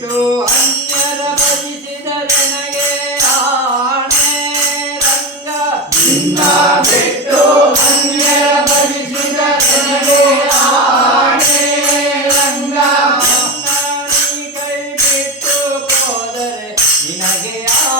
ಬಿಟ್ಟು ಅನ್ಯರ ಬಜಿಸಿದರೆ ನನಗೆ ಆಣೆ ರಂಗ ನಿನ್ನ ಬಿಟ್ಟು ಅನ್ಯರ ಬಜಿಸಿದರೆ ನನಗೆ ಆಣೆ ರಂಗ ಕೈ ಬಿಟ್ಟು ಹೋದರೆ ನಿನಗೆ ಆ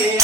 Yeah.